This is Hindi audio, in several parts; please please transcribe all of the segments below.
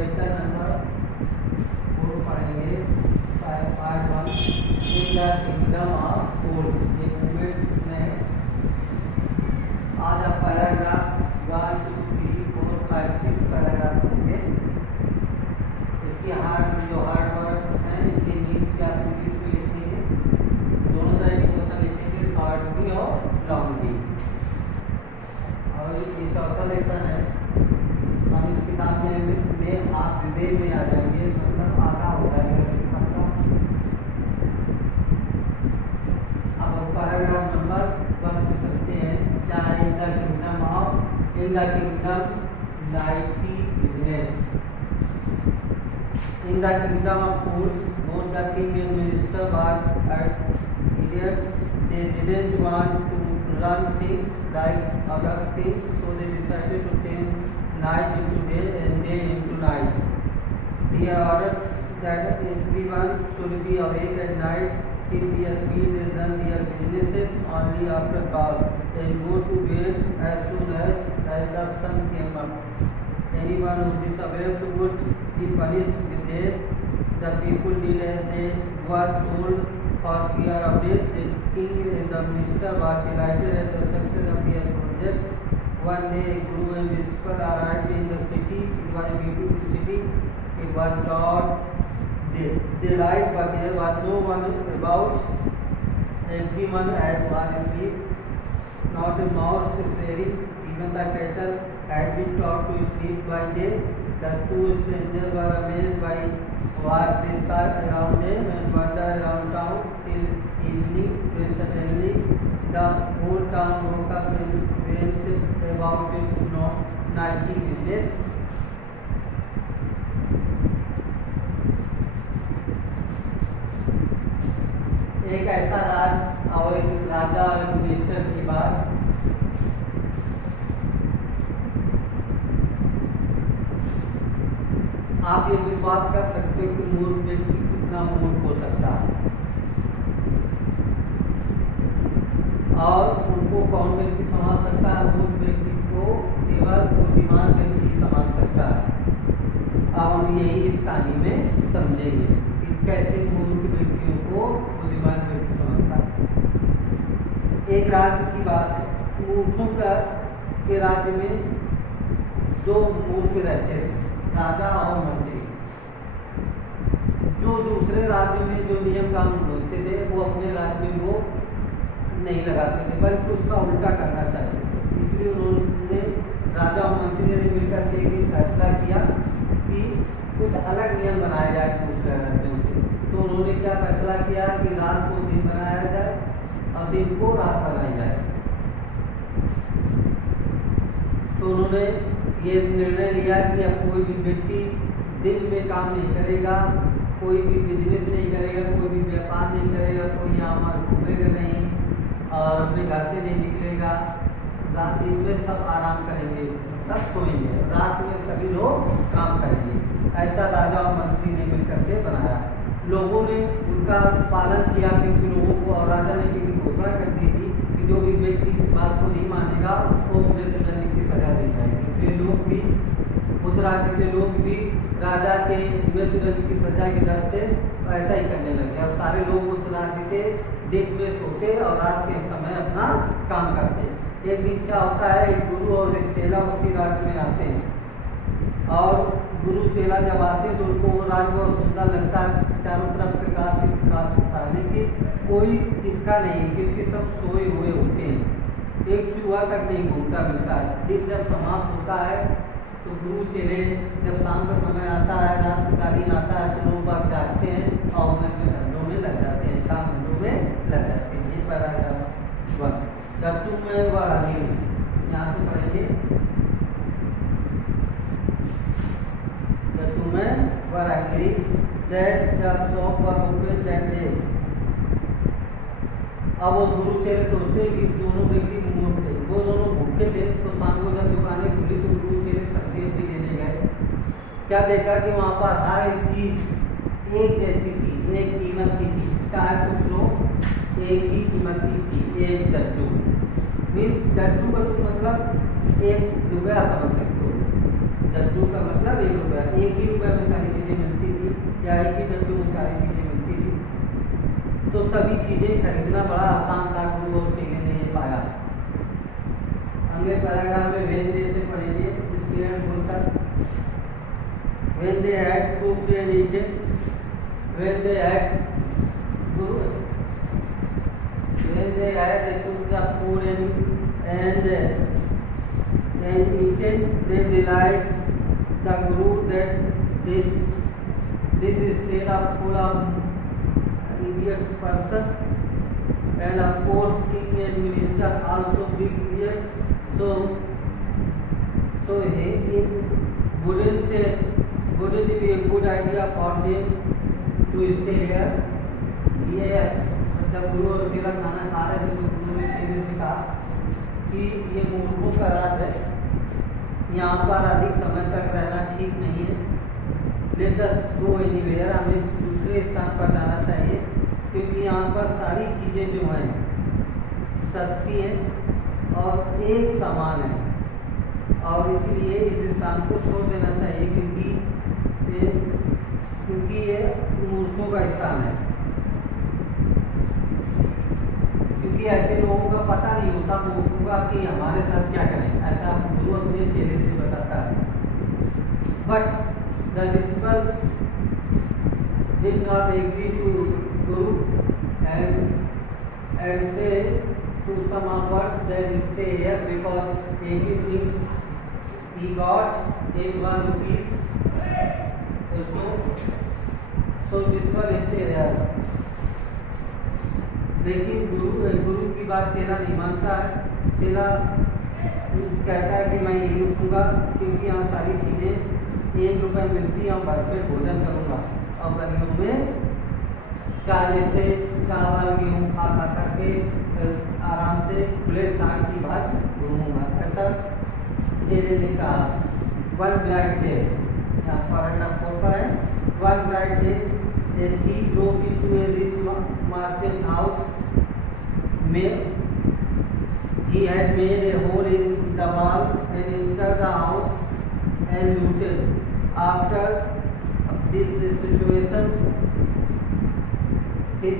चैप्टर नंबर 4 पढ़ेंगे, part 1 in the kingdom of foods. ये मूवमेंट्स में आज आप पैराग्राफ 1 2 3 4 5 6 पैराग्राफ होंगे। इसकी जो हार्ड वर्ड्स हैं इनके मीन्स क्या आप इंग्लिश में लिखेंगे। दोनों तरह के क्वेश्चन लिखेंगे, शॉर्ट भी और लॉन्ग भी। और ये चौथा लेसन है। हम इस किताब में आप विवेक में आ जाएंगे, मतलब आधा हो जाएगा सीखने का। अब हम पैराग्राफ नंबर 1 से चलते हैं। क्या है in the kingdom nighty business. In the kingdom of foods, both the king and minister were at idiots. They didn't want to run things like other things, so they decided to turn night into day and day into night. They ordered that everyone should be awake at night, till their fields and run their businesses only after dark, and go to bed as soon as the sun came up. Anyone who disobeyed would be punished with death. The people did as they were told for fear of death. The king and the minister were delighted at the success of their project. One day a guru and disciple arrived in the city. It was a beautiful city. It was broad daylight, but there was no one about. Everyone was asleep. Not a mouse stirring. Even the cattle had been taught to sleep by day. The two strangers were amazed by what they saw around them and wandered around town till evening, when suddenly the whole town woke up and went about its nightly business. एक ऐसा राज और एक राजा और एक मिनिस्टर की बात। आप ये विश्वास कर सकते हो कि मूर्ख व्यक्ति कितना मूर्ख हो सकता है, और उनको कौन व्यक्ति संभाल सकता है? मूर्ख व्यक्ति को केवल बुद्धिमान व्यक्ति संभाल सकता है। अब हम यही इस कहानी में समझेंगे कि कैसे मूर्ख व्यक्तियों को बुद्धिमान व्यक्ति समझता है। एक राज्य की बात है। मूर्खों के राज्य में दो मूर्ख रहते थे, राजा और मंत्री। जो दूसरे राज्य में जो नियम कानून होते थे वो अपने राज्य में वो नहीं लगाते थे, बल्कि उसका उल्टा करना चाहते थे। इसलिए उन्होंने राजा और मंत्री ने मिलकर के एक फैसला किया कि कुछ अलग नियम बनाया जाए दूसरे राज्यों से। तो उन्होंने क्या फैसला किया कि रात को दिन बनाया जाए और दिन को रात बनाई जाए। तो उन्होंने ये निर्णय लिया कि अब कोई भी व्यक्ति दिन में काम नहीं करेगा, कोई भी बिजनेस नहीं करेगा, कोई भी व्यापार नहीं करेगा, कोई यहाँ वहाँ घूमेगा नहीं और अपने घर से नहीं निकलेगा। रात दिन में सब आराम करेंगे, सब सोएंगे, रात में सभी लोग काम करेंगे। ऐसा राजा और मंत्री ने मिलकर के बनाया। लोगों ने उनका पालन किया, क्योंकि लोगों को और राजा ने क्योंकि घोषणा कर दी थी कि जो भी व्यक्ति इस बात को नहीं मानेगा उसको मृत्युदंड की सजा दी जाएगी। इसलिए लोग भी, उस राज्य के लोग भी राजा के मृत्युदंड की सजा के डर से ऐसा ही करने लगे। अब सारे लोग उस राज्य के दिन में सोते और रात के समय अपना काम करते। एक दिन क्या होता है, एक गुरु और एक चेला उसी राज्य में आते हैं, और गुरु चेला जब आते हैं तो उनको वो राज्य बहुत सुंदर लगता है, चारों तरफ प्रकाश ही प्रकाश होता है, लेकिन कोई दिखता नहीं क्योंकि सब सोए हुए होते हैं। एक चूहा तक नहीं घूमता मिलता है। दिन जब समाप्त होता है तो गुरु चेले जब शाम का समय आता है, रात कालीन आता है, तो लोग बाग जागते हैं और अपने धंधों में लग जाते हैं, काम धंधों में लग जाते हैं। ये पैराग्राफ 1। जब तुम में वह रानी, यहाँ से पढ़ेंगे, जब तुम्हें were angry that the shop was open that day. अब वो गुरु चेले सोचते हैं कि दोनों व्यक्ति मूर्ख थे, वो दोनों भूखे थे। तो शाम को जब दुकानें खुली तो गुरु चेले सब्जी लेने गए। क्या देखा कि वहाँ पर हर एक चीज़ एक जैसी थी, एक कीमत की थी, चाहे कुछ लोग एक ही कीमत की थी। एक डट्टू मीन्स डट्टू का तो मतलब एक रुपया समझ सकते हो। डड्डू का मतलब 1 रुपया, 1 ही रुपये में सारी चीज़ें मिलती थी या 1 ही डड्डू में सारी चीज़ें मिलती थी। तो सभी चीज़ें खरीदना बड़ा आसान था, गुरु और चेले ने ये पाया। अगले पैराग्राफ में वेन दे से पढ़ेंगे स्टूडेंट बोलकर when they had cooked and eaten, when they had cooked the food and eaten, they realized the Guru that this state of full of idiots person, and of course king and minister also big idiots. So it wouldn't be a good idea for them to stay here. ये जब गुरु और चेला खाना खा रहे थे तो गुरु ने चेले से कहा कि ये मूर्खों का राज है, यहाँ पर अधिक समय तक रहना ठीक नहीं है। लेट अस गो एनीवेयर, हमें दूसरे स्थान पर जाना चाहिए क्योंकि यहाँ पर सारी चीज़ें जो हैं सस्ती हैं और एक समान है, और इसीलिए इस स्थान को छोड़ देना चाहिए क्योंकि ये मूर्खों का स्थान है। क्योंकि ऐसे लोगों का पता नहीं होता मूर्खों का कि हमारे साथ क्या करें, ऐसा गुरु अपने चेले से बताता है। But the disciple did not agree to guru and say to some others that stay here because everything he got in 1 rupees. So this one stay here. लेकिन गुरु की बात चेला नहीं मानता है। चेला कहता है कि मैं यही रुकूंगा क्योंकि यहाँ सारी चीज़ें 1 रुपये मिलती हैं और भरपेट भोजन करूँगा और गर्मियों में चाय से चावल गेहूँ खा करके आराम से खुले साड़ की बात घूमूंगा, ऐसा चेले ने कहा। वन ब्राइट डे, यहाँ पैराग्राफ 4 पर है। One bright day a thief broke into a rich merchant house. He had made a hole in the wall and entered the house and looted. After this situation, his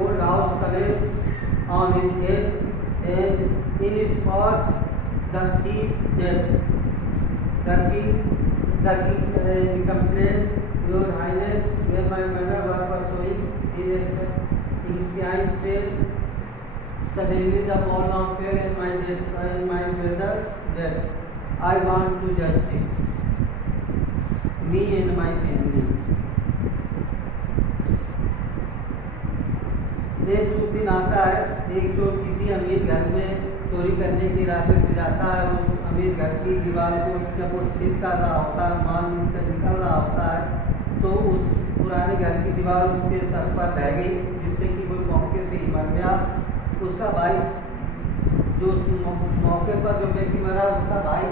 old house collapsed on his head, and in his spot the thief dead. The king complained, Your Highness, when my mother was pursuing his ancient said, suddenly the ball now fell and my brother dead. I want to justice, me and my family. एक शुभ दिन आता है, एक चोर किसी अमीर घर में चोरी करने के इरादे से जाता है। उस अमीर घर की दीवार को जब वो छेद कर रहा होता है, माल निकल रहा होता है, तो उस पुराने घर की दीवार उसके सर पर ढह गई जिससे कि वो मौके से ही मर गया। उसका भाई जो मौके पर जो व्यक्ति मरा उसका भाई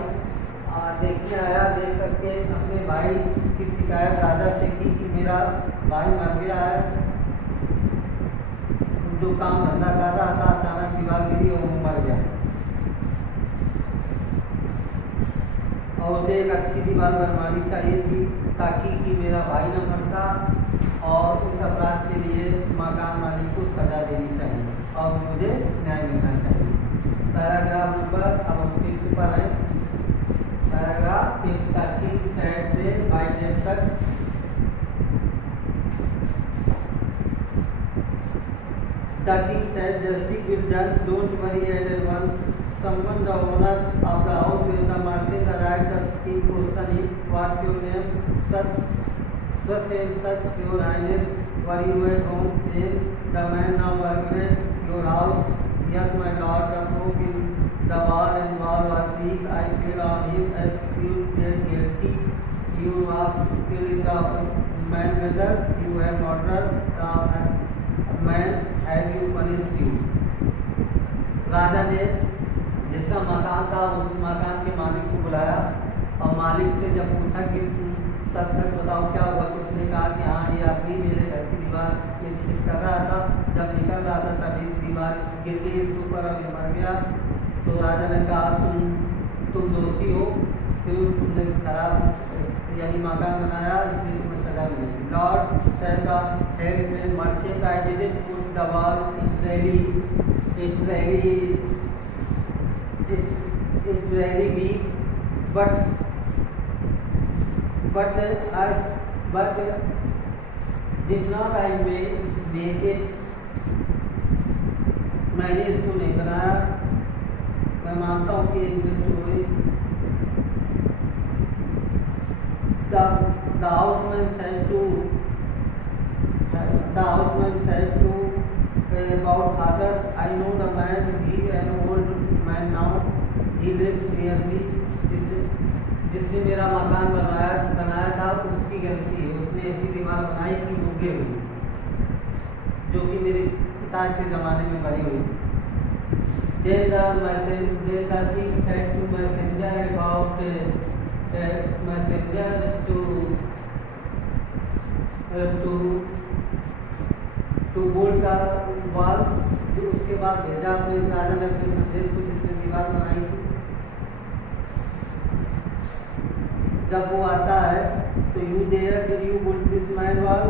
देखने आया, देख करके अपने भाई की शिकायत राजा से की कि मेरा भाई मर गया है, जो काम धंधा कर रहा था अचानक दीवार गिरी और वो मर गया। और उसे एक अच्छी दीवार बनवानी चाहिए थी ताकि कि मेरा भाई न मरता, और इस अपराध के लिए मकान मालिक को सजा देनी चाहिए और मुझे न्याय मिलना चाहिए। पैराग्राफ नंबर अब हम 5 पर है। पैराग्राफ 5 का 3 साइड से 22 तक। The king said, justice will done, don't worry at once. Someone, the owner of the house, when the merchant arrived, the king questioned him, what's your name? Such and such, your highness, were you at home? Then the man, now working at your house? Yes, my lord, the broke in the wall and wall was weak. I paid on him as you dead guilty. You are still in the man whether you have murdered the man, have you punished you? राजा ने जिसका मकान था उस मकान के मालिक को बुलाया और मालिक से जब पूछा कि सच सच बताओ क्या हुआ, तो उसने कहा कि हाँ ये आदमी मेरे घर की दीवार में छेद कर रहा था, जब निकल रहा था तभी दीवार गिर गई इसके ऊपर और ये मर गया। तो राजा ने कहा तुम दोषी हो, क्यों तुमने खराब यानी मकान बनाया, इसलिए तुम्हें सजा मिलेगी। Lord said the headman merchant, I didn't put the wall, it's very weak, but did not I make it, मैंने इसको नहीं बनाया, मैं मानता हूँ कि एक मृत्यु हुई। The houseman said to about others, I know the man, he an old man now, he lives near me. जिसने मेरा मकान बनाया था उसकी गलती है, उसने ऐसी दीवार बनाई कि उगे हुई, जो कि मेरे पिता के ज़माने में बनी हुई। Then the king said to messenger about messenger to build the walls। उसके बाद भेजा अपने राजा ने अपने संदेश को, जिसने दीवार बनाई थी। जब वो आता है तो you dare did you build this man wall,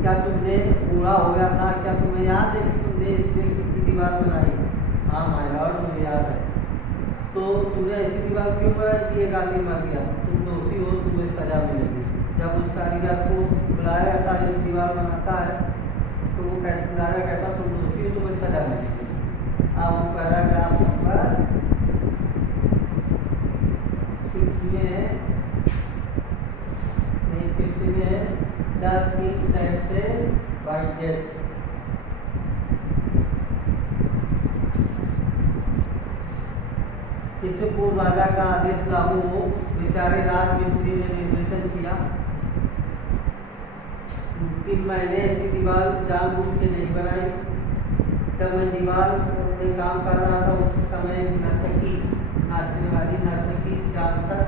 क्या तुमने पूरा हो गया था, क्या तुम्हें याद है कि तुमने इस व्यक्ति की दीवार बनाई? हाँ माय लॉर्ड, मुझे याद है। तो तुमने ऐसी दीवार क्यों बनाई कि एक आदमी मर गया? तुम दोषी हो, तुम्हें सजा मिलेगी। जब उस कारीगर को बुलाया जाता है, जब दीवार बनाता है, तो वो राजा कहता तुम दोषी हो, तुम्हें सजा मिलेगी। अब पैराग्राफ नंबर 6 में द किंग सेड से बाय डेथ, इससे पूर्व राजा का आदेश लागू हो, बेचारे राजमिस्त्री ने निवेदन किया कि मैंने ऐसी दीवार जानबूझ के नहीं बनाई। जब मैं दीवार में काम कर रहा था उस समय नर्तकी, नाचने वाली नर्तकी डांसर,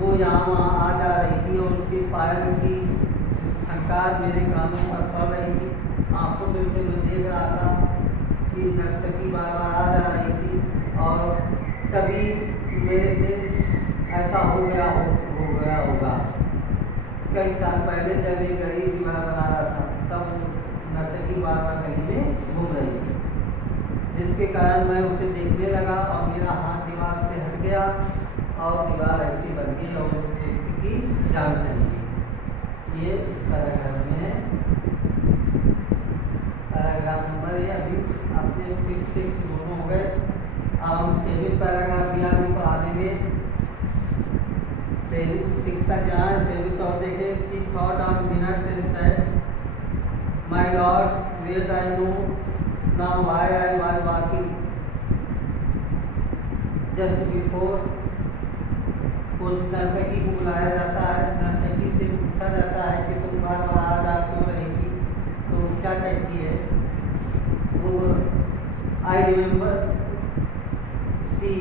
वो यहाँ वहाँ आ जा रही थी और उसके पायल की झनकार मेरे कानों पर पड़ रही थी। आंखों से उसे मैं देख रहा था कि नर्तकी बार बार आ जा रही थी, और तभी मेरे से ऐसा हो गया होगा। कई साल पहले जब एक गरीब दीवार बना रहा था, तब नर्तकी बार बार गली में घूम रही थी, जिसके कारण मैं उसे देखने लगा और मेरा हाथ दीवार से हट गया और दीवार ऐसी बन गई और उस व्यक्ति की जान चली गई। ये इस पैराग्राफ में है। पैराग्राफ नंबर ये अभी आपने 6 दोनों हो गए। अब हम 7 पैराग्राफ भी आगे पढ़ा देंगे। 6 तक यहाँ है, 7 और देखें। See thought of minutes and said, my lord, where I know now why I was walking just before. उस नर्तकी को बुलाया जाता है, नर्तकी से पूछा जाता है कि तुम बार बार आ जा क्यों रही थी? तो क्या कहती है वो? I remember she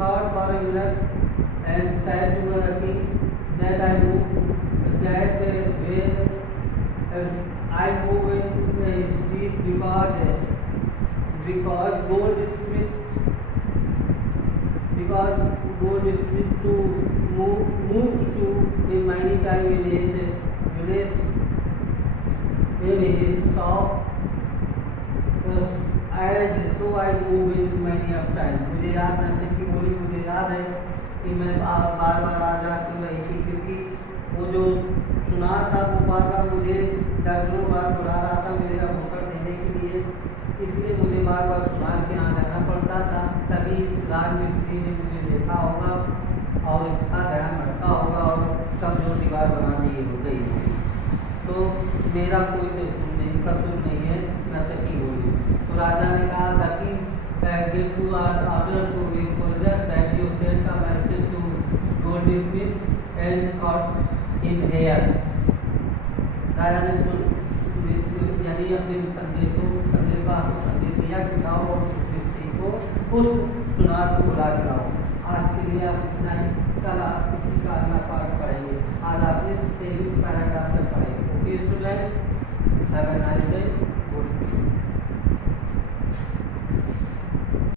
thought for a minute and said to the king that I move that when I move in the street because goldsmith to moved to in many time in his shop as so I move in many of time। मुझे याद नहीं कि बोली, मुझे याद है कि मैं बार बार आ जा क्यों रही थी, क्योंकि वो जो सुनार था वो बार बार मुझे दर्जनों बार बुला रहा था मेरे आभूषण देने के लिए, इसलिए मुझे बार बार सुनार के यहाँ जाना पड़ता था। तभी इस राजमिस्त्री ने मुझे देखा होगा और इसका ध्यान रखा होगा और तब जो दीवार बना दी हो गई होगी। तो मेरा कोई कसूर नहीं है, नर्तकी होगी। तो राजा ने कहा ताकि give to order to his soldier that you send a message to goldsmith and got in here। राजा ने यानी अपने संदेशवाहक को संदेश दिया कि जाओ और उस व्यक्ति को उस सुनार को बुला के लाओ। आज के लिए आप इतना ही, कल आप इसी का अगला पार्ट पढ़ेंगे। आज आपने 7 पैराग्राफ तक पढ़ेंगे। Okay student, have a nice day.